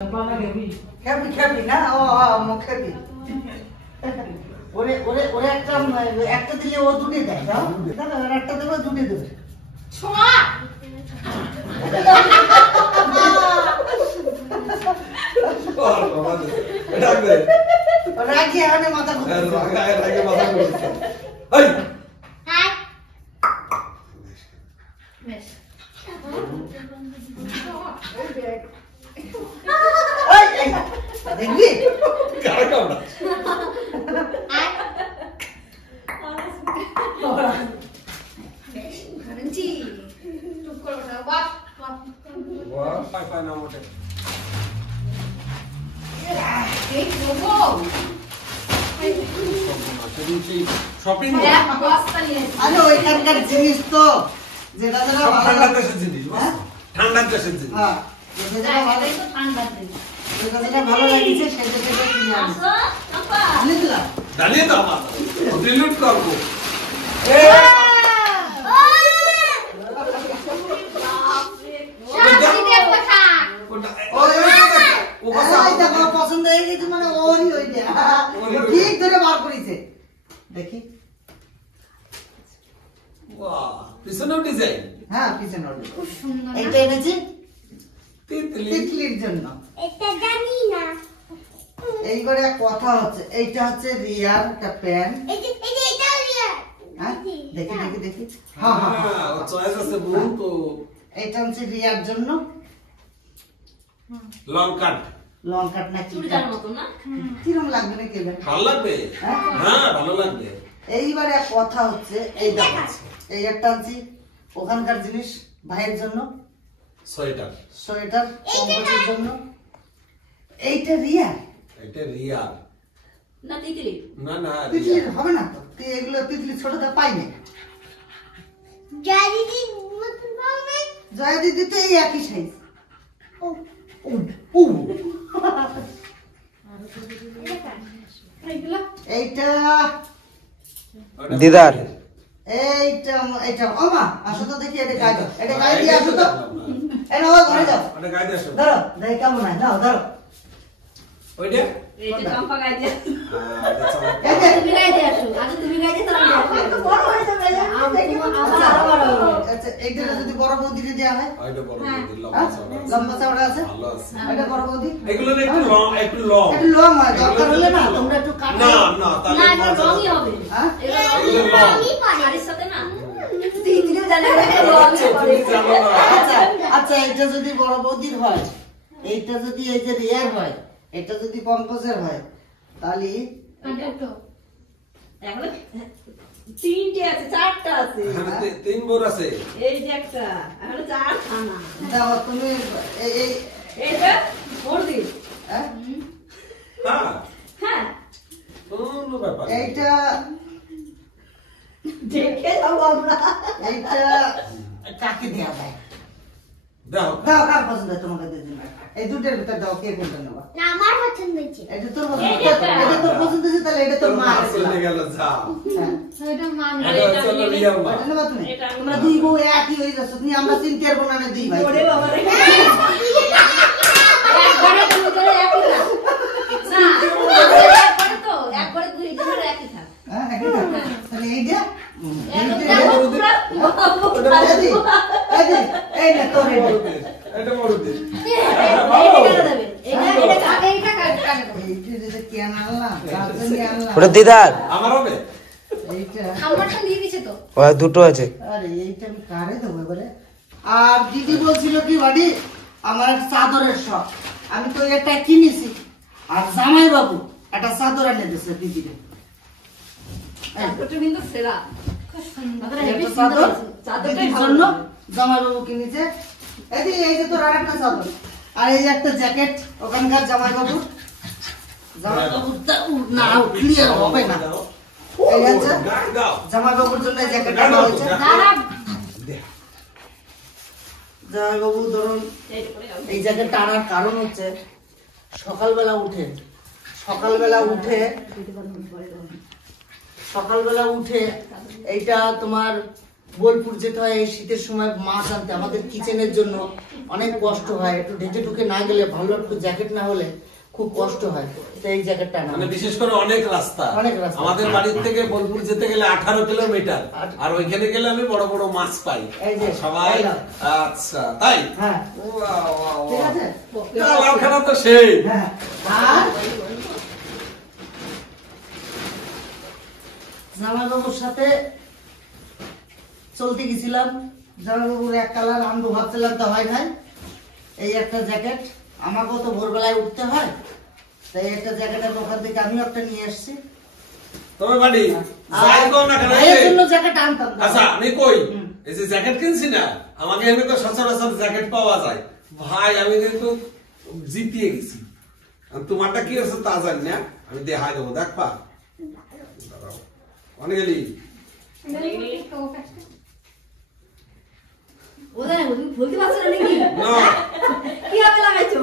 খেপি খেপি না ও খেপি ওরে ওরে ওরে একটা দিলে ও দুটি দেয় দাও আর একটা দেবে দুটি দেবে ছোঁয়া রাগি এখানে মাথা রাগে মাথা ঘুরছে এই হাই বেশ দেখবি কার কামড়া জি চুপ করো না বাপ বাহ পাই পাই না মোটে এই লোগো শপিং আরে ওইখানকার জিনিস তো যেটা যেটা ঠান্ডা দেশের জিনিস ঠান্ডা দেশের জিনিস হ্যাঁ যেটা ভালো তো ঠান্ডা দিন যেটা ভালো লাগিছে সেটা থেকে কিনে আনি আসো আপা আনি দিলাম ডালিয়ে দাও মা ডিলিট করবো পছন্দ হয়ে গেছে মানে ওরই ওইটা ঠিক ধরে বার করেছে দেখি পিছনেও ডিজাইন হ্যাঁ পিছনে খুব সুন্দর এইটা এনেছি তিতলি তিতলির জন্য এটা জানি না এইবারে কথা হচ্ছে এইটা হচ্ছে রিয়ার একটা প্যান এটা রিয়া হ্যাঁ দেখি দেখি দেখি হ্যাঁ হ্যাঁ হ্যাঁ ও চয়েস আছে বহু তো এইটা হচ্ছে রিয়ার জন্য লং কাট লং কাট না কি চুড়িদার মতো না কিরম লাগবে না কেবে ভালো লাগবে হ্যাঁ ভালো লাগবে এইবারে কথা হচ্ছে এইটা হচ্ছে এই একটা আনছি ওখানকার জিনিস ভাইয়ের জন্য সোয়েটার সোয়েটার কম্বলের জন্য এইটা রিয়া এটা রিয়া না তিতলি না না তিতলি হবে না তো এগুলো তিতলি ছোটটা পাই না জানি মতন পাবে জয়া দিদি তো এই একই সাইজ এইটা দিদার এইটা এইটা ওমা আসো তো দেখি এটা গায়ে দাও এটা গায়ে দিয়ে আসো তো এটা ওই ঘরে যাও ওটা গায়ে দিয়ে আসো ধরো দেখি কেমন হয় নাও ধরো ওইটা এটা চম্পা গাই দিয়া এই যে তুমি গাই দিয়া আসো আজ তুমি গাই দিয়া তাহলে বড় হয়ে যাবে আমার আরো বড় হবে আচ্ছা এইটা যদি বড় বৌদিরে দেওয়া হয় ওইটা বড় দিল লম্বা চওড়া আছে ভালো আছে এটা বড় বৌদি এগুলো না একটু লং একটু লং হয় দরকার হলে না তোমরা একটু কাটো না না তাহলে না এটা রঙই হবে হ্যাঁ এগুলো রঙই পারে শাড়ির সাথে না তিতলি জানে রঙই পারে আচ্ছা আচ্ছা এটা যদি বড় বৌদির হয় এইটা যদি এই যে রিয়ার হয় এটা যদি পঙ্কজের হয় তাহলে তিনটে আছে চারটা আছে তিন বোর আছে এই যে একটা এখন চার খানা দাও তুমি এই এটা মর্দি হ্যাঁ হ্যাঁ হ্যাঁ কোনো ব্যাপার না। এইটা দেখে যাও আমরা এইটা কাকে দেওয়া যায় দাও দাও কার পছন্দ হয় তোমাকে দিয়ে দিন এই দুটোর ভিতর দাও কে কোনটা নেবা আমার পছন্দ হয়েছে এটা তোর পছন্দ এটা তোর পছন্দ হচ্ছে তাহলে এটা তোর মা চলে গেল যা হ্যাঁ এটা মান এটা হচ্ছে হলো রিয়ার মা এটা নেবা তুমি এটা আমি তোমরা দুই বউ একই হয়ে যাচ্ছ তুমি আমরা চিনতে পারবো না দুই ভাই ওরে বাবা রে একবারে দুই জনে একই থাক না একবারে তো একবারে দুই জনের একই থাক হ্যাঁ একই থাক তাহলে এইটা এই না তোর এটা মরুদি ওটা দিদার আমার হবে ও দুটো আছে আরে এইটা আমি কারে দেবো বলে আর দিদি বলছিল কি বাড়ি আমার চাদরের শখ আমি তো এটা কিনেছি আর জামাই বাবু একটা চাদর এনে দিয়েছে দিদিকে জামাই বাবু কিনেছে এই যে তোর আর একটা চাদর আর এই যে একটা জ্যাকেট ওখানকার জামাই বাবুর না ক্লিয়ার হবে না এই আছে জামাই বাবুর জন্য এই জ্যাকেটটা হয়েছে জামাই বাবু ধরুন এই জ্যাকেটটা আনার কারণ হচ্ছে সকালবেলা উঠে এইটা তোমার বোলপুর যেতে হয় এই শীতের সময় মাছ আনতে, আমাদের কিচেনের জন্য অনেক কষ্ট হয়, একটু ঢেকে ঢুকে না গেলে ভালো একটু জ্যাকেট না হলে খুব কষ্ট হয়, তো এই জ্যাকেটটা না। মানে বিশেষ করে অনেক রাস্তা, অনেক রাস্তা। আমাদের বাড়ি থেকে বোলপুর যেতে গেলে 18 কিলোমিটার, আর ওইখানে গেলে আমি বড় বড় মাছ পাই। এই যে, সবাই এই নাও। আচ্ছা তাই, হ্যাঁ বাহ, বাহ, ঠিক বাহ। আছে। কালারখানা তো সেই। হ্যাঁ আর জামাইবাবুর সাথে চলতে গেছিলাম, জামাইবাবুর এক কালার আন্দু ভাবছিলাম তো হয় নাই, এই একটা জ্যাকেট, আমাকেও তো ভোরবেলায় উঠতে হয়, তাই একটা জ্যাকেটের দোকান থেকে আমিও একটা নিয়ে আসছি। তবে বাড়ি আর যাই কও না কেন, ভাইয়ের জন্য জ্যাকেট আনতাম না। আচ্ছা আমি কই, এই যে জ্যাকেট কিনছি না, আমাকে এখানে তো সচরাচর জ্যাকেট পাওয়া যায়। ভাই আমি কিন্তু জিতিয়ে গেছি, আর তোমারটা কি আছে তা জানি না, আমি দেখাই দেবো, দেখবা অনেক গেলি। ওদের বলতে পারছো না নাকি? না কি হবে লাগাইছো?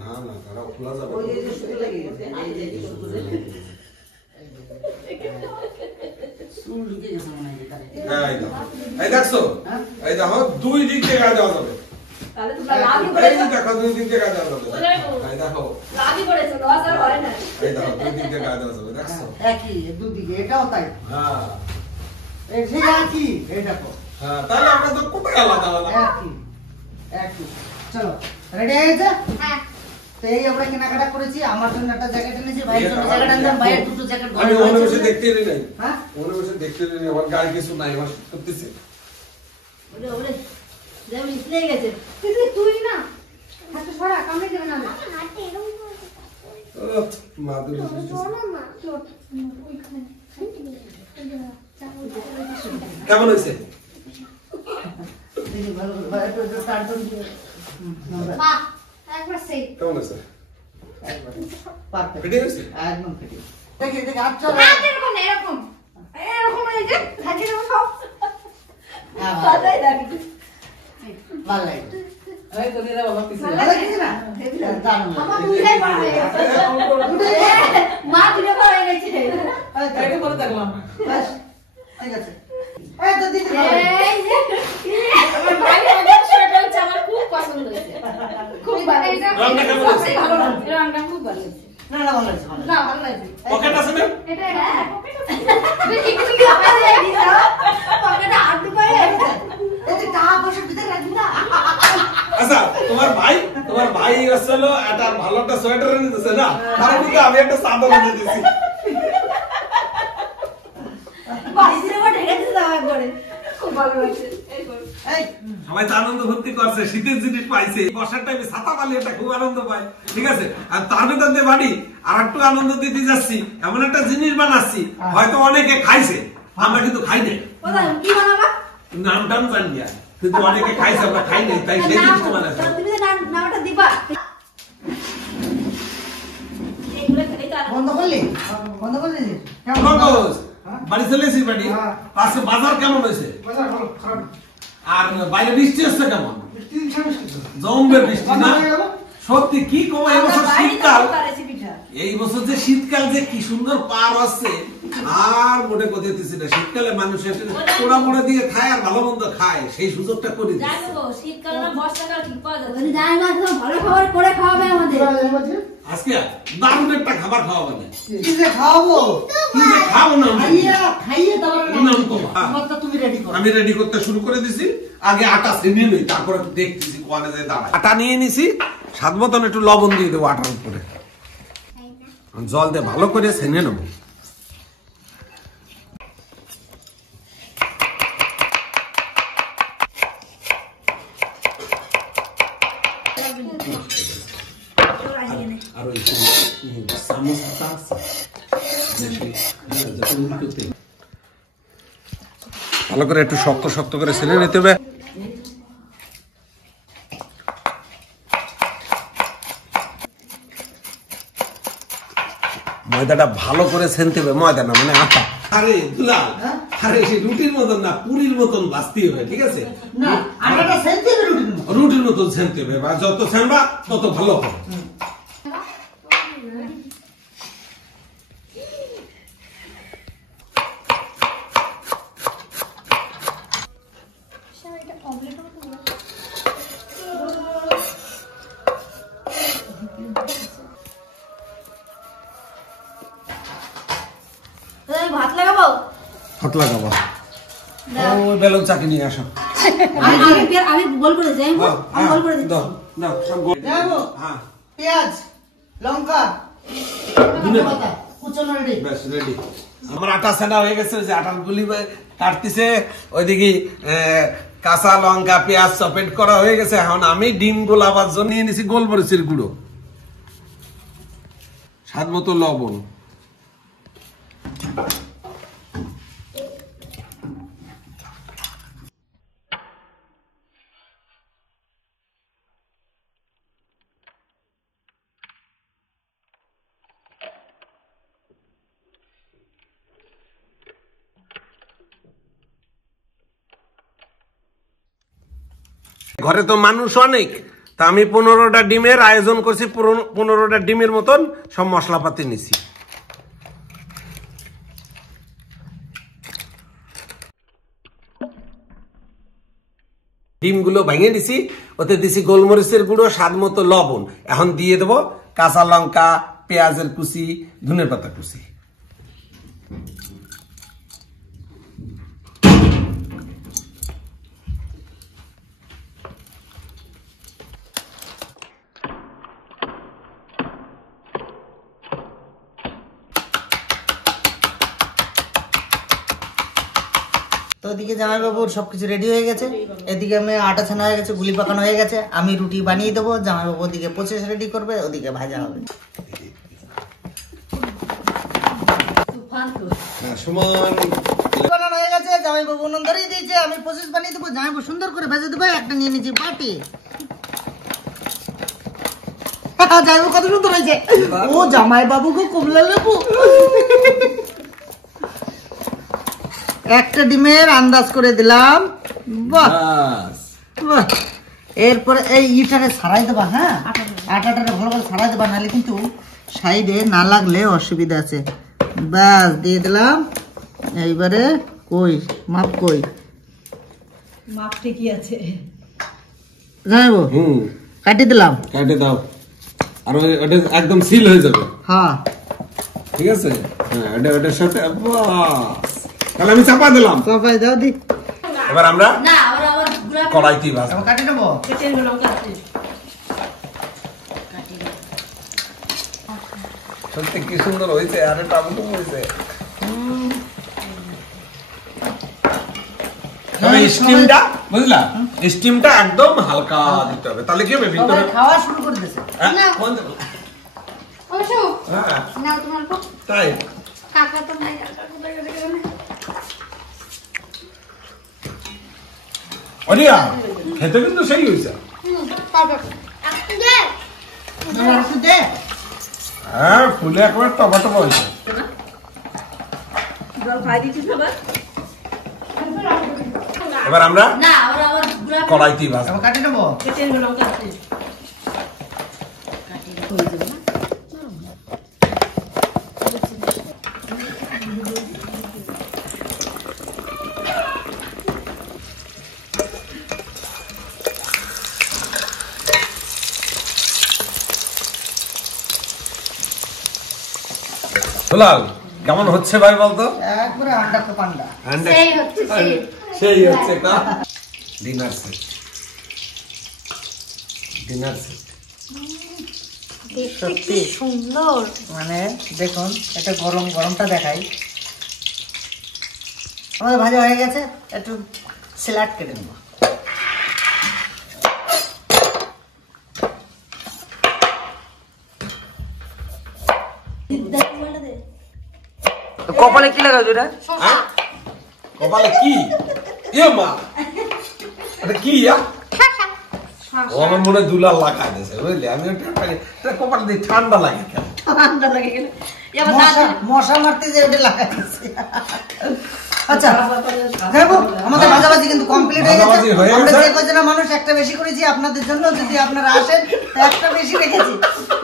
না না তারা খোলা যাবে। ওই যে সুতো লেগে গেছে, এই যে সুতো লেগে গেছে। চুল ঢুকে গেছে মনে হয় এখানে। এই দেখো, এই দেখছো, হ্যাঁ? এই দেখো দুই দিক থেকে গায়ে দেওয়া যাবে। তাহলে তোমরা লাভই এই করেছো। যে দেখো দুই দিক থেকে গায়ে দেওয়া যাবে। এই দেখো, লাভই করেছো, লস আর হয় না। এই দেখো দুই দিক থেকে গায়ে দেওয়া যাবে, দেখছো? একই দুদিকে, এটাও তাই, হ্যাঁ এই সেই একই, এই দেখো হ্যাঁ, তাহলে আমরা তো কোথায় আলাদা আলাদা। একই একই। চলো রেডি হয়েছে? হ্যাঁ। তো এই আমরা কেনাকাটা করেছি, আমার জন্য একটা জ্যাকেট এনেছি, ভাইয়ের জন্য জ্যাকেট আনলাম, ভাইয়ের দুটো জ্যাকেট আমি ওখানে বসে দেখতে এলি নাই, হ্যাঁ ওখানে বসে দেখতে এলি নাই, আমার গায়ে কিছু নাই, আমার করতেছে। ওরে ওরে যেমন ইসলে গেছে। তুই না হাতে ছড়া কামড়ে দেবে না। মাদুরি কেমন হয়েছে? দেখি ভালো করে, ভাই একটু টার্জন দিয়ে বাহ একবার সেই কেমন হয়েছে? পারফেক্ট, ফিটিং হয়েছে? একদম ফিটিং। দেখি দেখি আচ্ছা এরকম এরকম এরকম এই যে থাকে না সব হ্যাঁ ভালোই লাগে। ভালো লাগে, এই তো নিরা বাবা পিছে ভালো লাগছে না? দারুণ আমার লাগে। দুইটাই পারবে। মা দুটো করে এনেছে। এটা করে দেখলাম ব্যাস, ঠিক আছে। এই তো দিদি ভালো লাগে। এই যে আমার ভাইয়ের মধ্যে সোয়েটার হচ্ছে আমার খুব পছন্দ হয়েছে। খুব ভালো। রংটা কেমন হয়েছে? সবচেয়ে ভালো লাগছে। রংটা খুব ভালো লাগছে। না না ভালো লাগছে, ভালো লাগছে। না ভালো লাগছে। পকেট আছে না? এটা হ্যাঁ তুমি কি কি খাবার দিয়ে দিছো? পকেটে হাত ঢুকায় রেখেছে। এই যে টাকা পয়সার ভিতরে রাখবি না। আচ্ছা তোমার ভাই আসলে একটা ভালো একটা সোয়েটার এনে দিয়েছে না, তার মধ্যে আমি একটা চাদর এনে দিয়েছি। বাড়িতে আবার ঢেকে দিতে হবে করে। খুব ভালো লাগছে। এই করো। এই সবাই তো আনন্দ ভর্তি করছে, শীতের জিনিস পাইছে, বর্ষার টাইমে ছাতা পালি এটা খুব আনন্দ পায়, ঠিক আছে? আর তার ভিতরে বাড়ি আর একটু আনন্দ দিতে যাচ্ছি, এমন একটা জিনিস বানাচ্ছি, হয়তো অনেকে খাইছে, আমরা কিন্তু খাই নাই, কোথায় কি বানাবা? নাম টাম জানি না, কিন্তু অনেকে খাইছে, আমরা খাই নাই, তাই সেই জিনিসটা বানাচ্ছি। তুমি তো নামটা দিবা। এইগুলো খেলেই তো বন্ধ করলি? বন্ধ করলি? কেমন? খরগোশ, হ্যাঁ? বাড়ি চলে এসেছি বাড়ি, হ্যাঁ। আজকে বাজার কেমন হয়েছে? বাজার ভালো, খারাপ না। আর বাইরে বৃষ্টি হচ্ছে কেমন? বৃষ্টি ছাড়িস কিছু। জম্বের বৃষ্টি না? বন্ধ হয়ে গেল? সত্যি কি কম এই বছর আমরা শীতকাল, বাড়িতে রেসিপিটা। এই বছর যে শীতকাল যে কি সুন্দর পার আসছে, আর মোটে কথা দিতেছি না, শীতকালে মানুষ পোড়া মোড়া দিয়ে খায় আর ভালো মন্দ খায়, সেই সুযোগটা করে দিচ্ছে। জানো শীতকাল না বর্ষাকাল ঠিক পাওয়া যাবে। তুমি জানো না তো ভালো খাবার করে খাওয়াবে আমাদের। আজকে দারুণ একটা খাবার খাওয়াবো না, কি যে খাওয়াবো? কি যে খাবো না আমি? খাইয়ে তারপরে নাম কমা। খাবারটা তুমি রেডি করো। আমি রেডি করতে শুরু করে দিছি, আগে আটা ছেনে নিই, তারপরে দেখতেছি কোয়ানে যায় দাঁড়ায়। আটা নিয়ে নিছি, স্বাদ মতন একটু লবণ দিয়ে দেবো আটার উপরে, জল দিয়ে ভালো করে ছেনে নেবো। আর ওই চামচটা ভালো করে একটু শক্ত শক্ত করে ছেলে নিতে হবে। ময়দাটা ভালো করে ছেনতে হবে, ময়দা না মানে আটা। আরে দুলাল, আরে সেই রুটির মতন না, পুরির মতন বাঁচতে হবে, ঠিক আছে? না, আটাটা সেনতে হবে রুটির মতো। রুটির মতন ছেনতে হবে, বা যত ছেনবা তত ভালো হবে। হাত লাগাবো। ও বেলুন চাকি নিয়ে আসো। আমি বল করে যাই, আমি বল করে দিচ্ছি। দাও দাও সব গোল। যাবো হ্যাঁ পেঁয়াজ লঙ্কা পাতা কুচনো রেডি। বেশ রেডি। আমার আটা ছানা হয়ে গেছে, ওই যে আটার গুলি কাটতেছে, ওইদিকে কাঁচা লঙ্কা পেঁয়াজ চপেট করা হয়ে গেছে। এখন আমি ডিম গোলাবার জন্য নিয়ে নিছি গোলমরিচের গুঁড়ো, স্বাদ মতো লবণ, ঘরে তো মানুষ অনেক, তা আমি 15টা ডিমের আয়োজন করছি। 15টা ডিমের মতন সব মশলাপাতি নিছি। ডিমগুলো ভেঙে দিছি, ওতে দিছি গোলমরিচের গুঁড়ো, স্বাদ মতো লবণ। এখন দিয়ে দেবো কাঁচা লঙ্কা, পেঁয়াজের কুচি, ধনের পাতা কুচি। তো ওদিকে জামাইবাবুর সবকিছু রেডি হয়ে গেছে, এদিকে আমি আটা ছানা হয়ে গেছে, গুলি পাকানো হয়ে গেছে। আমি রুটি বানিয়ে দেবো, জামাইবাবু ওদিকে প্রসেস রেডি করবে, ওদিকে ভাজা হবে। বানানো হয়ে গেছে, জামাইবাবু উনুন ধরিয়ে দিয়েছে, আমি প্রসেস বানিয়ে দেবো। জামাইবাবু সুন্দর করে ভেজে দেবে। একটা নিয়ে নিয়েছি বাটি। জামাইবাবু কত সুন্দর হয়েছে। ও জামাইবাবুকে কমলা লেবু। একটা ডিমের আন্দাজ করে দিলাম। বাহ বাহ। এরপরে এই ইটারে ছাড়াই দেবা। হ্যাঁ আটাটারে ভালো করে ছাড়াই দেবা, নাহলে কিন্তু সাইডে না লাগলে অসুবিধা আছে। বাস দিয়ে দিলাম। এইবারে কই মাপ কই মাপ ঠিকই আছে। যাইবো কাটি দিলাম। কাটে দাও, আর ওটা একদম সিল হয়ে যাবে। হ্যাঁ ঠিক আছে। হ্যাঁ ওটার সাথে বাস। তাহলে আমি চাপা দিলাম। সবাই দাও দি। এবার আমরা না ওরা আবার গুড়া কড়াইতে ভাজবো। আবার কাটি নেবো। কেটে লঙ্কা আছে। সত্যি কি সুন্দর হয়েছে, আরে টামটুম হয়েছে। তবে স্টিমটা বুঝলা, স্টিমটা একদম হালকা দিতে হবে, তাহলে কি হবে ভিতরে সবাই খাওয়া শুরু করে দিয়েছে। হ্যাঁ, অবশ্য হ্যাঁ, না তোমার তো তাই কাকা তো নাই, কাকা কোথায় গেছে কেন? অরিয়া খেতে কিন্তু সেই হয়েছে। পারফেক্ট। আপনি দে আর একটু দে। হ্যাঁ ফুলে একবার টমাটো হয়েছে। জল খাই দিছিস বাবা। এবার আমরা না ওরা আবার গুড়া কড়াইতে ভাজবো। আবার কাটি নেবো। কেটে লঙ্কা আছে। দুলাল কেমন হচ্ছে ভাই বলতো? একবারে আন্ডা তো পান্ডা। সেই হচ্ছে সেই। সেই হচ্ছে কা ডিনার সেট। ডিনার সেট সত্যি সুন্দর। মানে দেখুন, এটা গরম গরমটা দেখাই। আমাদের ভাজা হয়ে গেছে, একটু স্যালাড কেটে নেবো। কপালে কি লাগাও এটা? হ্যাঁ কপালে কি এ মা, এটা কি ইয়া? ও আমার মনে হয় দুলাল লাগাই দিয়েছে বুঝলি। আমি এটা কপালে দিয়ে ঠান্ডা লাগে কেন? ঠান্ডা লাগে গেলে এবার মশা মারতে যে ওটা লাগাইছে। আচ্ছা দেখো, আমাদের ভাজাভাজি কিন্তু কমপ্লিট হয়ে গেছে। ভাজাভাজি হয়ে আমরা গেছে। যে কয়জনা মানুষ একটা বেশি করেছি আপনাদের জন্য, যদি আপনারা আসেন তো একটা বেশি রেখেছি।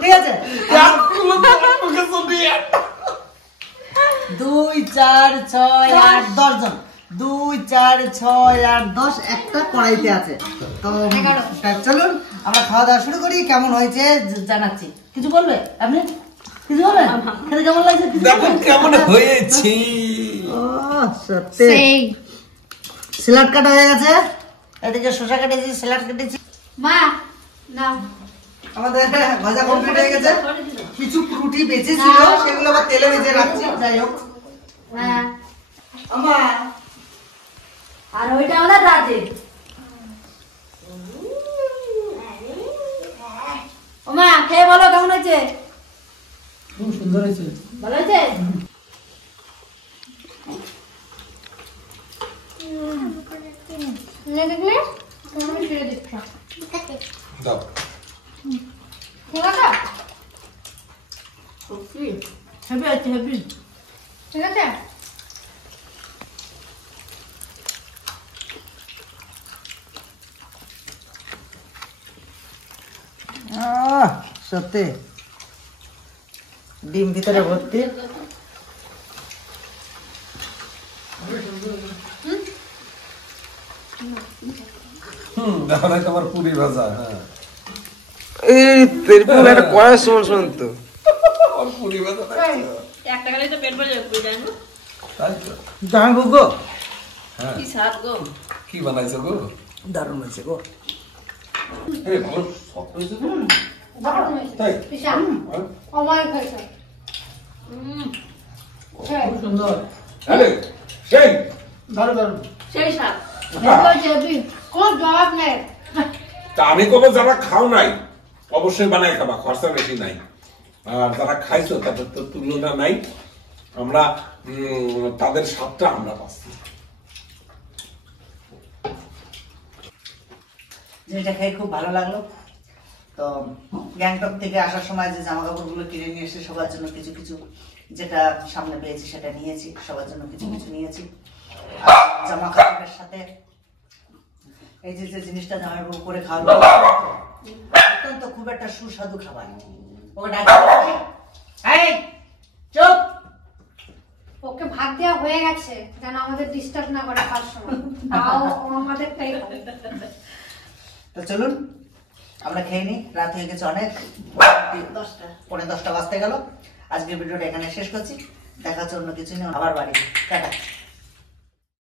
ঠিক আছে? 2 4 6 8 10 জন। 2 4 6 8 10 একটা কড়াইতে আছে। তো চলুন আমরা খাওয়া দাওয়া শুরু করি। কেমন হয়েছে জানাচ্ছি। কিছু বলবে আপনি? কিছু বলবেন? খেতে কেমন লাগছে? কিছু দেখো বলবেন? কেমন হয়েছে। ও সত্যি স্যালাড কাটা হয়ে গেছে, এদিকে শসা কেটেছি, স্যালাড কেটেছি। মা নাও আমাদের ভাজা কমপ্লিট হয়ে গেছে। কিছু রুটি বেঁচে ছিল, সেগুলো আবার তেলে ভেজে রাখছি। যাই হোক, হ্যাঁ আমা আর ওইটা আমাদের রাতে। ও মা খেয়ে বলো কেমন হয়েছে? খুব সুন্দর হয়েছে। ভালো হয়েছে? দেখলে আমি ছেড়ে দিচ্ছি। দাও। ঠিক আছে, হেভি আছে, হেভি। ঠিক আছে, সত্যি ডিম ভিতরে ভর্তি। দেখো না তোমার পুরি ভাজা। হ্যাঁ, এই তেরপুর একটা কড়াই সমান তো। আমার পুরি ভাজা দেখছো? একটা গাড়ি তো পেট ভরে যাবে জানো তাই তো। জামাইবাবু গো, হ্যাঁ, কি স্বাদ গো। কি বানাইছো গো? দারুণ হয়েছে গো। এই ভালো শক্ত হয়েছে তো? তাই? পিসা হ্যাঁ? অমায় খাইছে। খুব সুন্দর। আরে, সেই দারুণ দারুণ। সেই স্বাদ। হেভি হয়েছে, হেভি। কোনো জবাব নেই। তা আমি কোনো যারা খাও নাই অবশ্যই বানাই খাবা, খরচা বেশি নাই। আর যারা খাইছো তাদের তো তুলনা নাই। আমরা তাদের স্বাদটা আমরা পাচ্ছি। জিনিসটা খেয়ে খুব ভালো লাগলো। তো গ্যাংটক থেকে আসার সময় যে জামা কাপড়গুলো কিনে নিয়ে এসে সবার জন্য কিছু কিছু যেটা সামনে পেয়েছি সেটা নিয়েছি, সবার জন্য কিছু কিছু নিয়েছি। জামা কাপড়ের সাথে এই যে যে জিনিসটা জামাইবাবু করে খাওয়ালো, অত্যন্ত খুব একটা সুস্বাদু খাবার। ওকে ডাকি, এই চুপ। ওকে ভাত দেওয়া হয়ে গেছে যেন আমাদের ডিস্টার্ব না করে খাওয়ার সময়। তাও আমাদেরটাই খাবে। তো চলুন আমরা খেয়ে নিই, রাত হয়ে গেছে অনেক, 10টা বাজতে গেল। আজকের ভিডিওটা এখানে শেষ করছি। দেখা হচ্ছে অন্য কিছু নিয়ে আবার বাড়ি। টাটা।